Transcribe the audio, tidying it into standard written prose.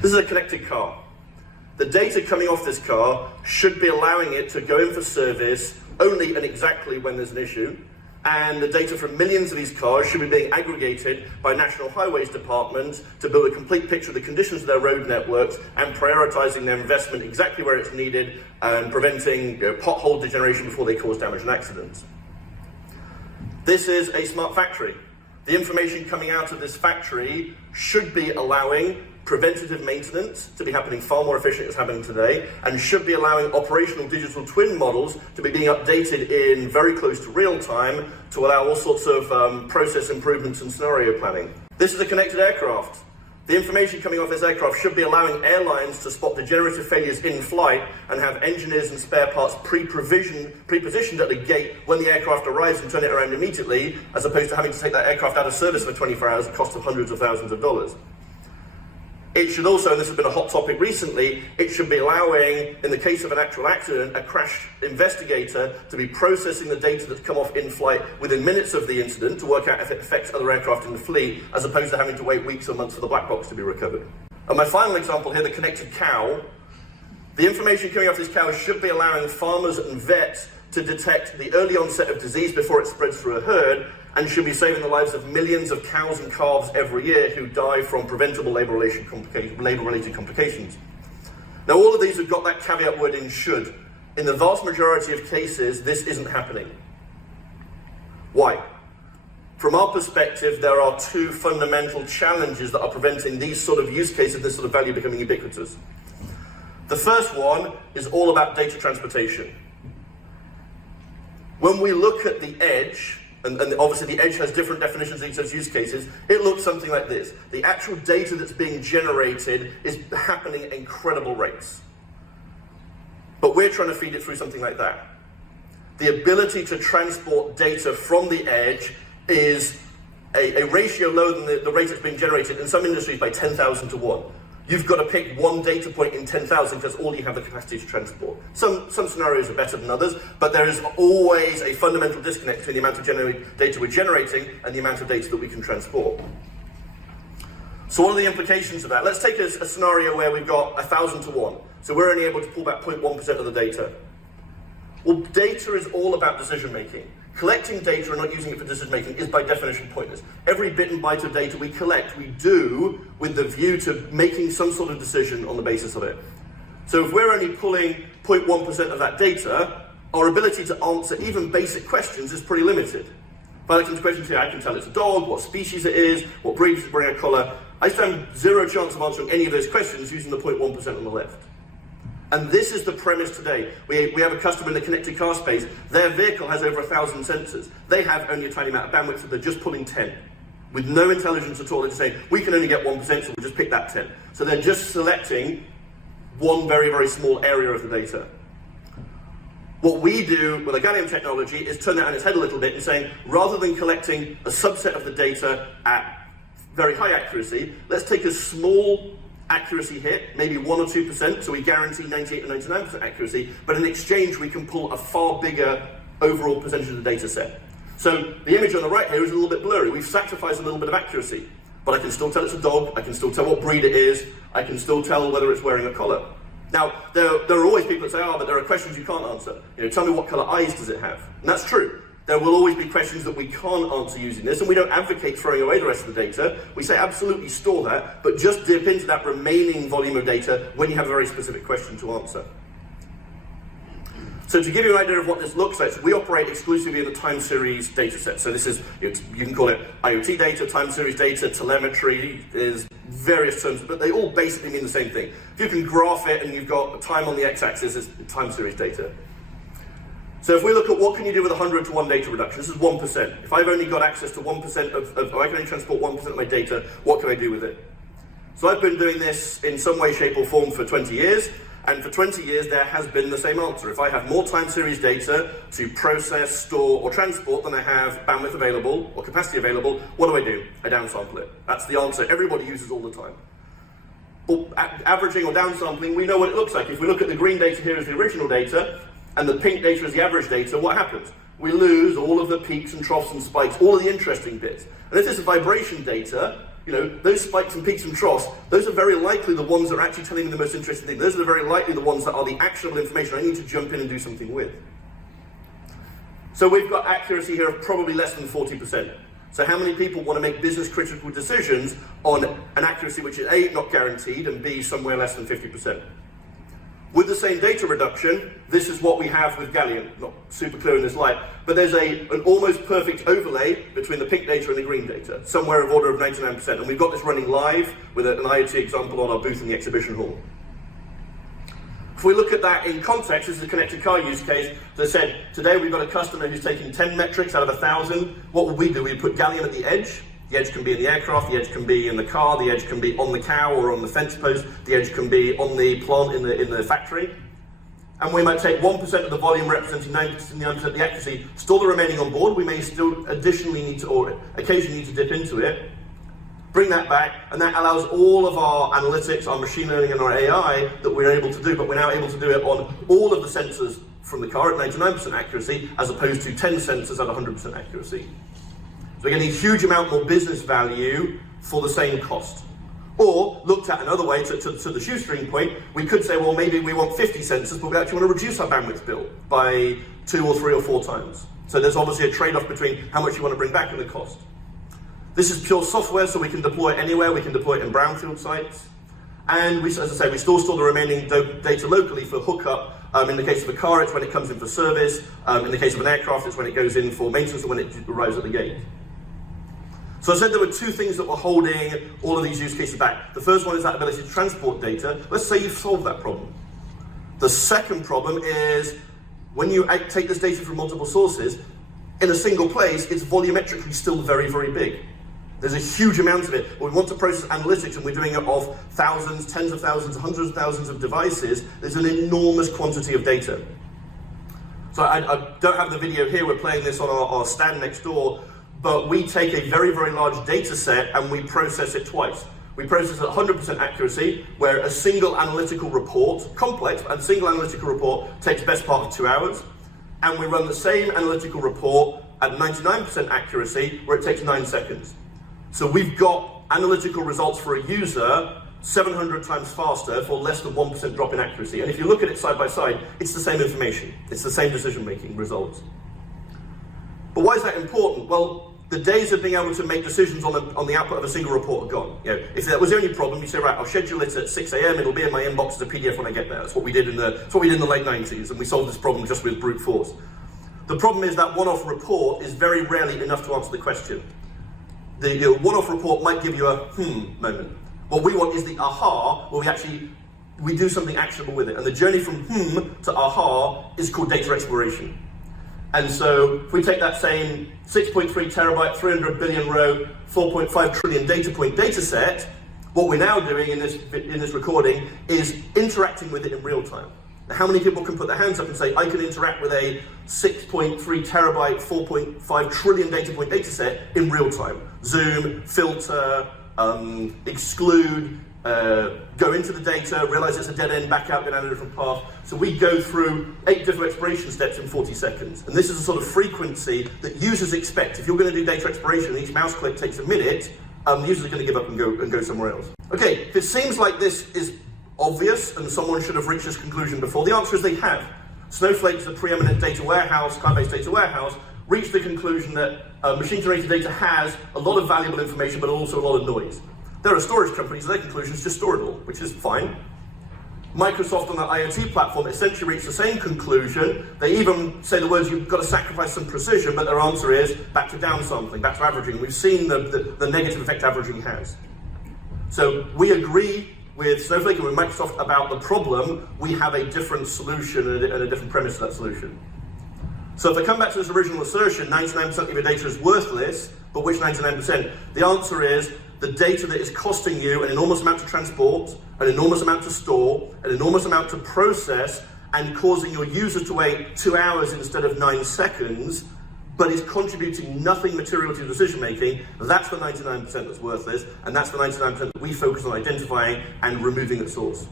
This is a connected car. The data coming off this car should be allowing it to go in for service only and exactly when there's an issue, and the data from millions of these cars should be being aggregated by National Highways Department to build a complete picture of the conditions of their road networks and prioritizing their investment exactly where it's needed and preventing pothole degeneration before they cause damage and accidents. This is a smart factory. The information coming out of this factory should be allowing preventative maintenance to be happening far more efficient as happening today, and should be allowing operational digital twin models to be being updated in very close to real time to allow all sorts of process improvements and scenario planning. This is a connected aircraft. The information coming off this aircraft should be allowing airlines to spot degenerative failures in flight and have engineers and spare parts pre-positioned at the gate when the aircraft arrives and turn it around immediately, as opposed to having to take that aircraft out of service for 24 hours at the cost of hundreds of thousands of dollars. It should also, and this has been a hot topic recently, it should be allowing, in the case of an actual accident, a crash investigator to be processing the data that's come off in flight within minutes of the incident to work out if it affects other aircraft in the fleet, as opposed to having to wait weeks or months for the black box to be recovered. And my final example here, the connected cow. The information coming off this cow should be allowing farmers and vets to detect the early onset of disease before it spreads through a herd, and should be saving the lives of millions of cows and calves every year who die from preventable labour-related complications. Now, all of these have got that caveat wording should. In the vast majority of cases, this isn't happening. Why? From our perspective, there are two fundamental challenges that are preventing these sort of use cases, this sort of value becoming ubiquitous. The first one is all about data transportation. When we look at the edge, and obviously the edge has different definitions in each of those use cases, it looks something like this. The actual data that's being generated is happening at incredible rates. But we're trying to feed it through something like that. The ability to transport data from the edge is a ratio lower than the rate it's being generated in some industries by 10,000 to 1. You've got to pick one data point in 10,000 because all you have the capacity to transport. Some scenarios are better than others, but there is always a fundamental disconnect between the amount of data we're generating and the amount of data that we can transport. So what are the implications of that? Let's take a scenario where we've got 1,000 to 1. So we're only able to pull back 0.1% of the data. Well, data is all about decision making. Collecting data and not using it for decision making is by definition pointless. Every bit and byte of data we collect, we do with the view to making some sort of decision on the basis of it. So if we're only pulling 0.1% of that data, our ability to answer even basic questions is pretty limited. If I look into questions here, I can tell it's a dog, what species it is, what breed is wearing a collar. I stand zero chance of answering any of those questions using the 0.1% on the left. And this is the premise today. We have a customer in the connected car space. Their vehicle has over 1,000 sensors. They have only a tiny amount of bandwidth, so they're just pulling 10. With no intelligence at all. They're just saying, we can only get 1%, so we'll just pick that 10. So they're just selecting one very, very small area of the data. What we do with the Gallium technology is turn that on its head a little bit and saying, rather than collecting a subset of the data at very high accuracy, let's take a small accuracy hit, maybe 1 or 2%, so we guarantee 98 or 99% accuracy, but in exchange we can pull a far bigger overall percentage of the data set. So the image on the right here is a little bit blurry. We've sacrificed a little bit of accuracy, but I can still tell it's a dog, I can still tell what breed it is, I can still tell whether it's wearing a collar. Now, there are always people that say, but there are questions you can't answer. Tell me what colour eyes does it have? And that's true. There will always be questions that we can't answer using this, and we don't advocate throwing away the rest of the data. We say absolutely store that, but just dip into that remaining volume of data when you have a very specific question to answer. So to give you an idea of what this looks like, so we operate exclusively in the time series data set. So this is, you can call it IoT data, time series data, telemetry, there's various terms, but they all basically mean the same thing. If you can graph it and you've got time on the x-axis, it's time series data. So if we look at what can you do with 100 to 1 data reduction, this is 1%. If I've only got access to 1% or I can only transport 1% of my data, what can I do with it? So I've been doing this in some way, shape or form for 20 years, and for 20 years there has been the same answer. If I have more time series data to process, store or transport than I have bandwidth available or capacity available, what do? I downsample it. That's the answer everybody uses all the time. Well, averaging or downsampling, we know what it looks like. If we look at the green data here as the original data, and the pink data is the average data, what happens? We lose all of the peaks and troughs and spikes, all of the interesting bits. And if this is vibration data, those spikes and peaks and troughs, those are very likely the ones that are actually telling me the most interesting thing. Those are very likely the ones that are the actionable information I need to jump in and do something with. So we've got accuracy here of probably less than 40%. So how many people want to make business critical decisions on an accuracy which is A, not guaranteed, and B, somewhere less than 50%? With the same data reduction, this is what we have with Gallium. Not super clear in this light, but there's an almost perfect overlay between the pink data and the green data, somewhere of order of 99%. And we've got this running live with an IoT example on our booth in the exhibition hall. If we look at that in context, this is a connected car use case that said, today we've got a customer who's taking 10 metrics out of 1,000. What would we do? We'd put Gallium at the edge. The edge can be in the aircraft, the edge can be in the car, the edge can be on the cow or on the fence post, the edge can be on the plant in the factory. And we might take 1% of the volume representing 99% of the accuracy, store the remaining on board. We may still additionally need to, or occasionally need to dip into it, bring that back, and that allows all of our analytics, our machine learning and our AI that we're able to do, but we're now able to do it on all of the sensors from the car at 99% accuracy, as opposed to 10 sensors at 100% accuracy. So we're getting a huge amount more business value for the same cost. Or, looked at another way, to the shoestring point, we could say, well, maybe we want 50 sensors, but we actually want to reduce our bandwidth bill by 2 or 3 or 4 times. So there's obviously a trade-off between how much you want to bring back and the cost. This is pure software, so we can deploy it anywhere. We can deploy it in brownfield sites. And we, as I say, we store the remaining data locally for hookup. In the case of a car, it's when it comes in for service. In the case of an aircraft, it's when it goes in for maintenance or when it arrives at the gate. So I said there were 2 things that were holding all of these use cases back. The first one is that ability to transport data. Let's say you've solved that problem. The second problem is when you take this data from multiple sources, in a single place, it's volumetrically still very, very big. There's a huge amount of it. When we want to process analytics and we're doing it off thousands, tens of thousands, hundreds of thousands of devices, there's an enormous quantity of data. So I don't have the video here, we're playing this on our stand next door, but we take a very, very large data set and we process it twice. We process it at 100% accuracy, where a single analytical report, complex, but a single analytical report takes the best part of 2 hours. And we run the same analytical report at 99% accuracy, where it takes 9 seconds. So we've got analytical results for a user 700 times faster for less than 1% drop in accuracy. And if you look at it side by side, it's the same information. It's the same decision-making results. But why is that important? Well, the days of being able to make decisions on the output of a single report are gone. If that was the only problem, you say, right, I'll schedule it at 6 a.m. It'll be in my inbox as a PDF when I get there. That's what we did in the late 90s, and we solved this problem just with brute force. The problem is that one-off report is very rarely enough to answer the question. The one-off report might give you a moment. What we want is the aha, where we do something actionable with it. And the journey from to aha is called data exploration. And so if we take that same 6.3 terabyte, 300 billion row, 4.5 trillion data point data set, what we're now doing in this recording is interacting with it in real time. Now, how many people can put their hands up and say, I can interact with a 6.3 terabyte, 4.5 trillion data point data set in real time? Zoom, filter, exclude, go into the data, realize it's a dead end, back out, go down a different path. So we go through 8 different exploration steps in 40 seconds. And this is a sort of frequency that users expect. If you're going to do data exploration and each mouse click takes a minute, users are going to give up and go somewhere else. Okay, if it seems like this is obvious and someone should have reached this conclusion before, the answer is they have. Snowflake is a preeminent data warehouse, cloud-based data warehouse, reached the conclusion that machine-generated data has a lot of valuable information, but also a lot of noise. There are storage companies, their conclusion is just store it all, which is fine. Microsoft on the IoT platform essentially reached the same conclusion. They even say the words, you've got to sacrifice some precision, but their answer is back to downsampling, back to averaging. We've seen the negative effect averaging has. So we agree with Snowflake and with Microsoft about the problem. We have a different solution and a different premise to that solution. So if I come back to this original assertion, 99% of your data is worthless, but which 99%? The answer is the data that is costing you an enormous amount to transport, an enormous amount to store, an enormous amount to process, and causing your users to wait 2 hours instead of 9 seconds, but is contributing nothing material to decision making. That's the 99% that's worthless, and that's the 99% that we focus on identifying and removing at source.